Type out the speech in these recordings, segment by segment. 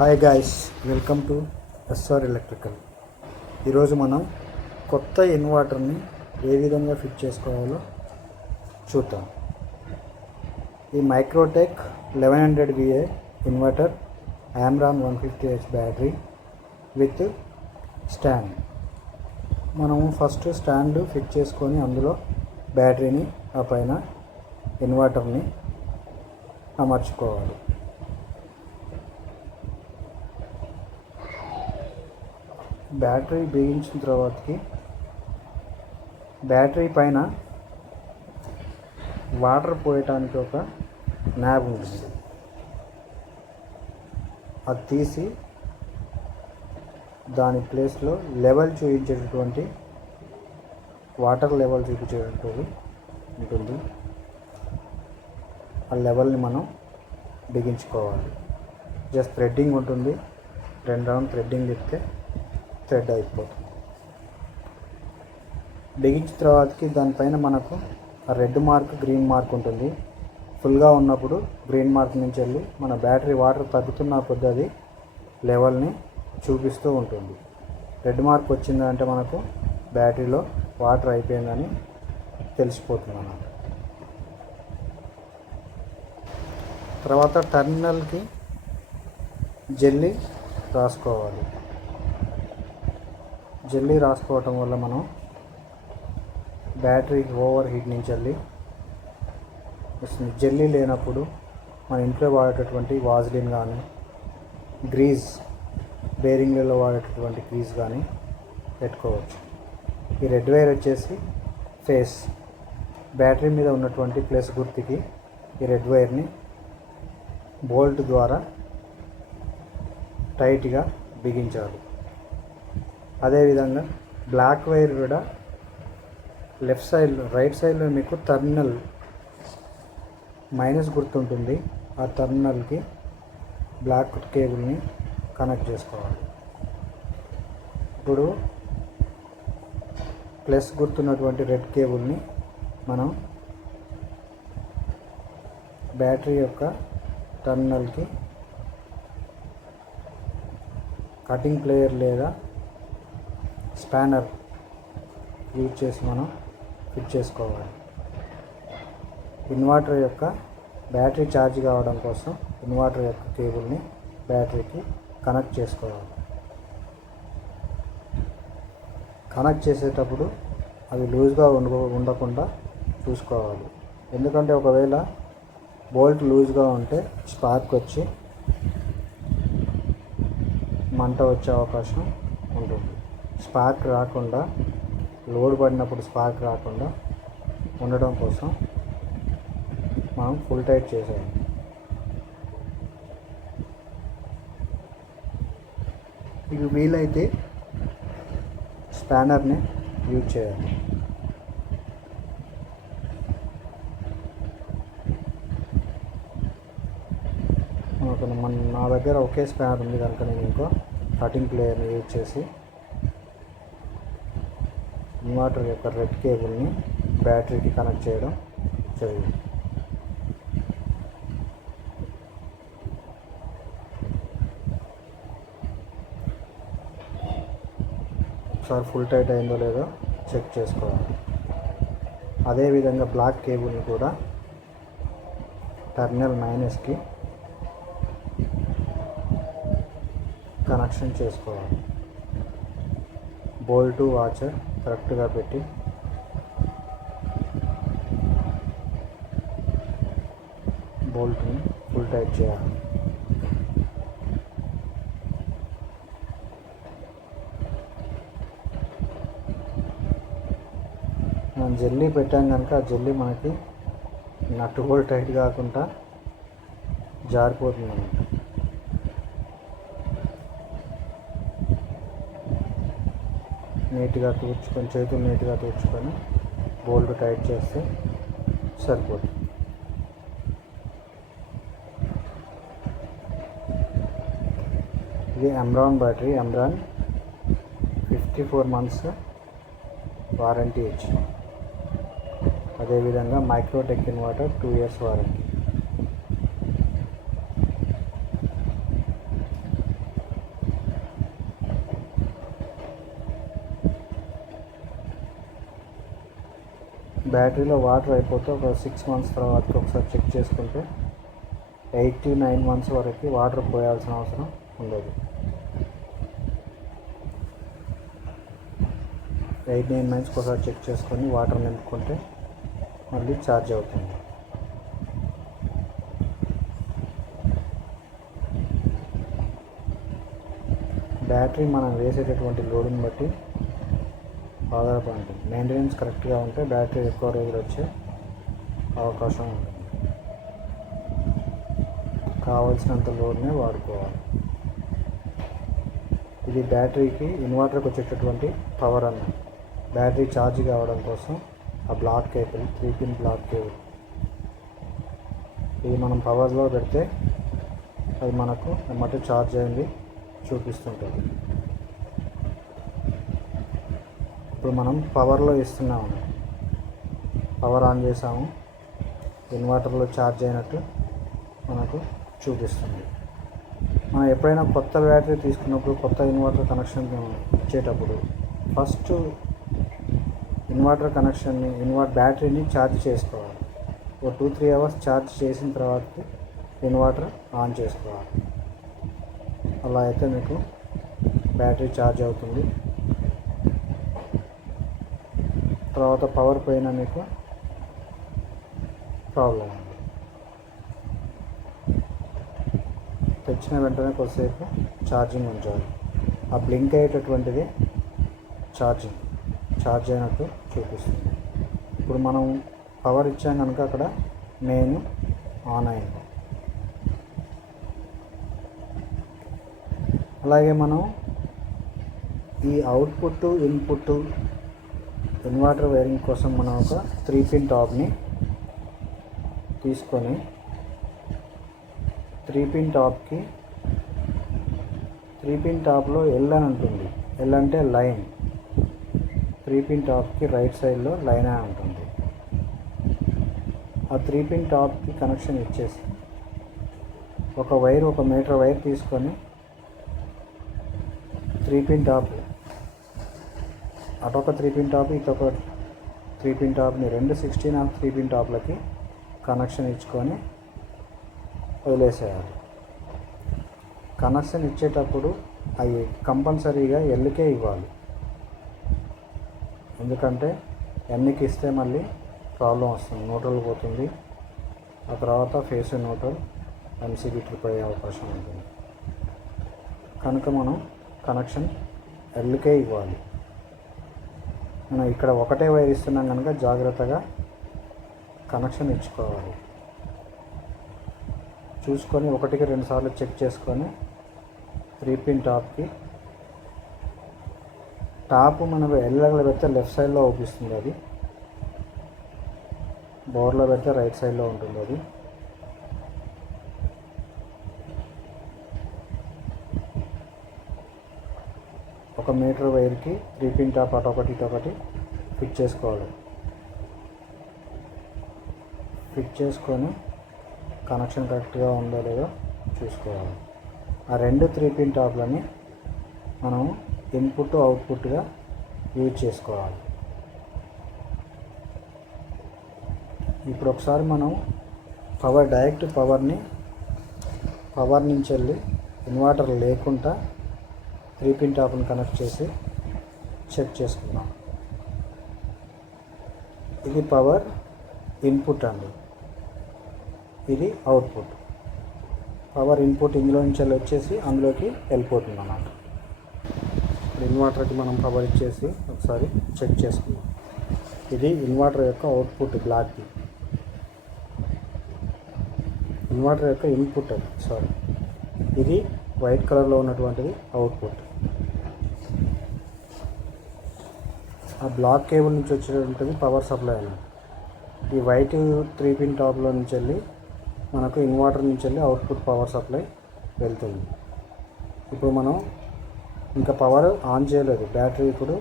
Hi guys, welcome to S R electrical. ఈరోజు మనం కొత్త ఇన్వర్టర్ని ఏ విధంగా ఫిట్ చేసుకోవాలో చూద్దాం. ఈ Microtek 1100 VA inverter, Amaron 150H battery with stand. మనము ఫస్ట్ స్టాండ్ ఫిట్ చేసుకొని అందులో బ్యాటరీని ఆ పైన ఇన్వర్టర్ని అమర్చుకోవాలి. బ్యాటరీ బిగించిన తర్వాతకి బ్యాటరీ పైన వాటర్ పోయటానికి ఒక నాబ్ ఉంటుంది. అది తీసి దాని ప్లేస్లో లెవెల్ చూపించేటటువంటి వాటర్ లెవెల్ చూపించేటటువంటి ఉంటుంది. ఆ లెవెల్ని మనం బిగించుకోవాలి. జస్ట్ థ్రెడ్డింగ్ ఉంటుంది. 2 రౌండ్ థ్రెడ్డింగ్ తిప్పితే థ్రెడ్ అయిపోతుంది. బిగించిన తర్వాతకి దానిపైన మనకు రెడ్ మార్క్, గ్రీన్ మార్క్ ఉంటుంది. ఫుల్గా ఉన్నప్పుడు గ్రీన్ మార్క్ నుంచి వెళ్ళి మన బ్యాటరీ వాటర్ తగ్గుతున్న కొద్దీ అది లెవెల్ని చూపిస్తూ ఉంటుంది. రెడ్ మార్క్ వచ్చిందంటే మనకు బ్యాటరీలో వాటర్ అయిపోయిందని తెలిసిపోతుంది అన్నమాట. తర్వాత టర్మినల్కి జెల్లీ రాసుకోవాలి. జెల్లీ రాసుకోవటం వల్ల మనం బ్యాటరీ ఓవర్ హీట్ నుంచి వెళ్ళి వస్తుంది. జెల్లీ లేనప్పుడు మన ఇంట్లో వాడేటటువంటి వాజ్లిన్ కానీ, గ్రీజ్, బేరింగ్లలో వాడేటటువంటి గ్రీజ్ కానీ పెట్టుకోవచ్చు. ఈ రెడ్ వైర్ వచ్చేసి ఫేస్, బ్యాటరీ మీద ఉన్నటువంటి ప్లస్ గుర్తుకి ఈ రెడ్ వైర్ని బోల్ట్ ద్వారా టైట్గా బిగించాలి. అదేవిధంగా బ్లాక్ వైర్ కూడా లెఫ్ట్ సైడ్లో, రైట్ సైడ్లో మీకు టర్మినల్ మైనస్ గుర్తుంటుంది. ఆ టర్మినల్కి బ్లాక్ కేబుల్ని కనెక్ట్ చేసుకోవాలి. ఇప్పుడు ప్లస్ గుర్తున్నటువంటి రెడ్ కేబుల్ని మనం బ్యాటరీ యొక్క టర్మినల్కి కటింగ్ ప్లేయర్ లేదా స్పానర్ యూజ్ చేసి మనం ఫిట్ చేసుకోవాలి. ఇన్వర్టర్ యొక్క బ్యాటరీ ఛార్జ్ కావడం కోసం ఇన్వర్టర్ యొక్క కేబుల్ని బ్యాటరీకి కనెక్ట్ చేసుకోవాలి. కనెక్ట్ చేసేటప్పుడు అవి లూజ్గా ఉండకుండా చూసుకోవాలి. ఎందుకంటే ఒకవేళ బోల్ట్ లూజ్గా ఉంటే స్పార్క్ వచ్చి మంట వచ్చే అవకాశం ఉంటుంది. స్పార్క్ రాకుండా, లోడ్ పడినప్పుడు స్పార్క్ రాకుండా ఉండడం కోసం మనం ఫుల్ టైట్ చేసేయాలి. ఇవి వీలైతే స్పానర్ని యూజ్ చేయాలి. నా దగ్గర ఒకే స్పానర్ ఉంది కనుక నేను ఇంకో కటింగ్ ప్లేయర్ని యూజ్ చేసి ఇన్వర్టర్ యొక్క రెడ్ కేబుల్ని బ్యాటరీకి కనెక్ట్ చేయడం జరిగింది. ఒకసారి ఫుల్ టైట్ అయిందో లేదో చెక్ చేసుకోవాలి. అదేవిధంగా బ్లాక్ కేబుల్ని కూడా టర్మినల్ మైనస్కి కనెక్షన్ చేసుకోవాలి. బోల్టు, వాచర్ కరెక్ట్గా పెట్టి బోల్ట్ని ఫుల్ టైట్ చేయాలి. మనం జెల్లీ పెట్టాం కనుక ఆ జెల్లీ మనకి నట్టు బోల్ట్ టైట్ కాకుండా జారిపోతుంది అన్నమాట. నీట్గా తూర్చుకొని, చేతులు నీట్గా తూర్చుకొని బోల్ట్ టైట్ చేస్తే సరిపోతుంది. ఇది Amaron battery, Amaron 54 months warranty ఇచ్చింది. అదేవిధంగా మైక్రోటెక్ ఇన్వర్టర్ 2 years వారంటీ. బ్యాటరీలో వాటర్ అయిపోతే ఒక 6 months తర్వాత ఒకసారి చెక్ చేసుకుంటే 8 to 9 months వరకు వాటర్ పోయాల్సిన అవసరం ఉండదు. 8-9 months ఒకసారి చెక్ చేసుకొని వాటర్ నింపుకుంటే మళ్ళీ ఛార్జ్ అవుతుంది. బ్యాటరీ మనం వేసేటటువంటి లోడ్ని బట్టి ఆధారపడి ఉంటుంది. మెయింటెనెన్స్ కరెక్ట్గా ఉంటే బ్యాటరీ ఎక్కువ రోజులు వచ్చే అవకాశం ఉంటుంది. కావాల్సినంత లోడ్నే వాడుకోవాలి. ఇది బ్యాటరీకి ఇన్వర్టర్కి వచ్చేటటువంటి పవర్ అన్నమాట. బ్యాటరీ ఛార్జ్ కావడం కోసం ఆ black cable 3-pin black cable ఇది మనం పవర్లో పెడితే అది మనకు ఎమ్మటే ఛార్జ్ అయింది చూపిస్తుంటుంది. ఇప్పుడు మనం పవర్లో ఇస్తున్నాము, పవర్ ఆన్ చేసాము, ఇన్వర్టర్లో ఛార్జ్ అయినట్టు మనకు చూపిస్తుంది. మనం ఎప్పుడైనా కొత్త బ్యాటరీ తీసుకున్నప్పుడు, కొత్త ఇన్వర్టర్ కనెక్షన్ ఇచ్చేటప్పుడు ఫస్ట్ ఇన్వర్టర్ కనెక్షన్ని బ్యాటరీని ఛార్జ్ చేసుకోవాలి. ఒక 2-3 hours ఛార్జ్ చేసిన తర్వాత ఇన్వర్టర్ ఆన్ చేసుకోవాలి. అలా అయితే మీకు బ్యాటరీ ఛార్జ్ అవుతుంది. తర్వాత పవర్ పోయినా మీకు ప్రాబ్లం ఉంది. తెచ్చిన వెంటనే కొద్దిసేపు ఛార్జింగ్ ఉంచాలి. ఆ బ్లింక్ అయ్యేటటువంటిది ఛార్జ్ అయినట్టు చూపిస్తుంది. ఇప్పుడు మనం పవర్ ఇచ్చాం కనుక అక్కడ మెయిన్ ఆన్ అయింది. అలాగే మనం ఈ అవుట్పుట్ ఇన్పుట్ ఇన్వర్టర్ వైరింగ్ కోసం మనం ఒక 3-pin టాప్ని తీసుకొని 3-pin టాప్కి 3-pin టాప్లో ఎల్ అని ఉంటుంది. ఎల్ అంటే లైన్. 3-pin టాప్కి రైట్ సైడ్లో లైన్ అని ఉంటుంది. ఆ 3-pin టాప్కి కనెక్షన్ ఇచ్చేసి ఒక మీటర్ వైర్ తీసుకొని 3-pin టాప్ అటొక 3-pin టాప్ ఇటొక 3-pin టాప్ని 16 3-pin టాప్లకి కనెక్షన్ ఇచ్చుకొని వదిలేసేయాలి. కనెక్షన్ ఇచ్చేటప్పుడు అవి కంపల్సరీగా ఎల్కే ఇవ్వాలి. ఎందుకంటే ఎన్నికి ఇస్తే మళ్ళీ ప్రాబ్లం వస్తుంది, న్యూట్రల్ పోతుంది. ఆ తర్వాత ఫేస్ న్యూట్రల్ ఎంసీబీ ట్రిప్ అయ్యే అవకాశం ఉంటుంది. కనుక మనం కనెక్షన్ ఎల్కే ఇవ్వాలి. మనం ఇక్కడ ఒకటే వైర్ ఇస్తున్నాం కనుక జాగ్రత్తగా కనెక్షన్ ఇచ్చుకోవాలి. చూసుకొని 1-2 సార్లు చెక్ చేసుకొని 3-pin టాప్కి టాప్ మనం ఎల్లలో పెడితే లెఫ్ట్ సైడ్లో అవుపిస్తుంది, అది బోర్లో పెడితే రైట్ సైడ్లో ఉంటుంది. అది ఒక మీటర్ వైర్కి 3-pin టాప్ అటొకటి ఇటొకటి ఫిట్ చేసుకోవాలి. ఫిట్ చేసుకొని కనెక్షన్ కరెక్ట్గా ఉందో లేదో చూసుకోవాలి. ఆ 2 3-pin టాప్లని మనం ఇన్పుట్ అవుట్పుట్గా యూజ్ చేసుకోవాలి. ఇప్పుడు ఒకసారి మనం డైరెక్ట్ పవర్ నుంచి వెళ్ళి ఇన్వర్టర్ లేకుండా 3-pin టాప్ని కనెక్ట్ చేసి చెక్ చేసుకున్నాం. ఇది పవర్ ఇన్పుట్ అండి, ఇది అవుట్పుట్. పవర్ ఇన్పుట్ ఇందులో నుంచి వచ్చేసి అందులోకి వెళ్ళిపోతుంది అన్నమాట. ఇన్వర్టర్కి మనం పవర్ ఇచ్చేసి ఒకసారి చెక్ చేసుకున్నాం. ఇది ఇన్వర్టర్ యొక్క అవుట్పుట్ బ్లాక్ది, ఇన్వర్టర్ యొక్క ఇన్పుట్ అది ఇది వైట్ కలర్లో ఉన్నటువంటిది అవుట్పుట్. ఆ బ్లాక్ కేబుల్ నుంచి వచ్చేటువంటిది పవర్ సప్లై అన్నమాట. ఈ వైట్ 3-pin టాప్లో నుంచి వెళ్ళి మనకు ఇన్వర్టర్ నుంచి వెళ్ళి అవుట్పుట్ పవర్ సప్లై వెళ్తుంది. ఇప్పుడు మనం ఇంకా పవర్ ఆన్ చేయలేదు, బ్యాటరీ ఇప్పుడు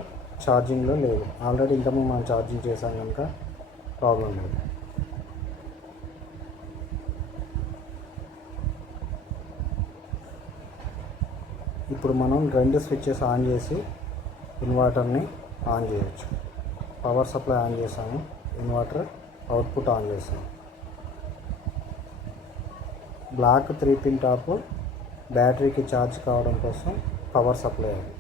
ఛార్జింగ్లో లేదు. ఆల్రెడీ ఇంతకుముందు మనం ఛార్జింగ్ చేసాం కనుక ప్రాబ్లం లేదు. ఇప్పుడు మనం 2 స్విచ్చెస్ ఆన్ చేసి ఇన్వర్టర్ని ఆన్ చేయొచ్చు. పవర్ సప్లై ఆన్ చేసాము, ఇన్వర్టర్ అవుట్పుట్ ఆన్ చేసాం. బ్లాక్ 3 పిన్ టాప్ బ్యాటరీకి ఛార్జ్ కావడం కోసం పవర్ సప్లై. అది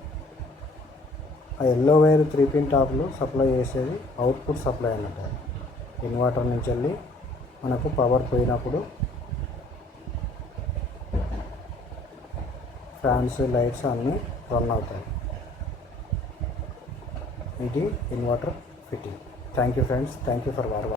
ఆ ఎల్లో వైర్ 3 పిన్ టాప్లు సప్లై చేసేది అవుట్పుట్ సప్లై అన్నట్టు. ఇన్వర్టర్ నుంచి వెళ్ళి మనకు పవర్ పోయినప్పుడు ఫ్యాన్స్ లైట్స్ అన్నీ రన్ అవుతాయి. ఇది inverter fitting. Thank you friends. Thank you for watching.